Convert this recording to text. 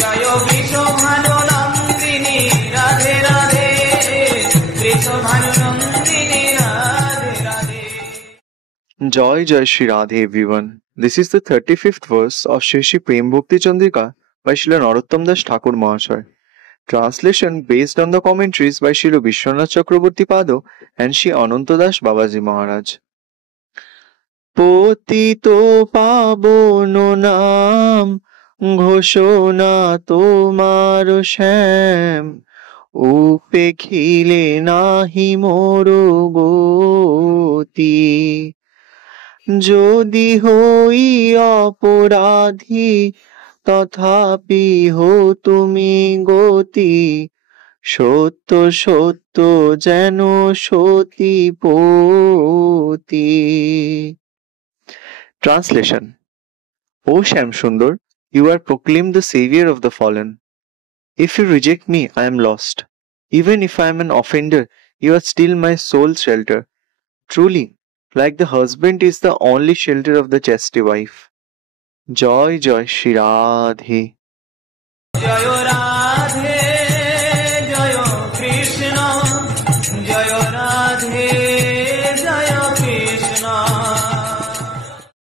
Joy Vrishabhanu Nandini Radhe Radhe, Vrishabhanu Nandini Radhe Radhe. Joy Jai Shri Radhe everyone. This is the 35th verse of Shri Shri Prem Bhakti Chandrika by Srila Narottam Das Thakur Mahasaya. Translation based on the commentaries by Srila Vishwanath Chakraborty Pado and Shri Ananta Das Babaji Maharaj. পতিতো পাবন নাম ঘোষণা তোমার শ্যাম, উপেক্ষিলে নাহি মোর গতি। যদি হই অপরাধী তথাপি হো তুমি গতি, সত্য সত্য যেন সতীপতি। Translation: O Sham Sundar, you are proclaimed the savior of the fallen. If you reject me, I am lost. Even if I am an offender, you are still my sole shelter. Truly, like the husband is the only shelter of the chastity wife. Joy Joy Shri Radhe. Joy Radhe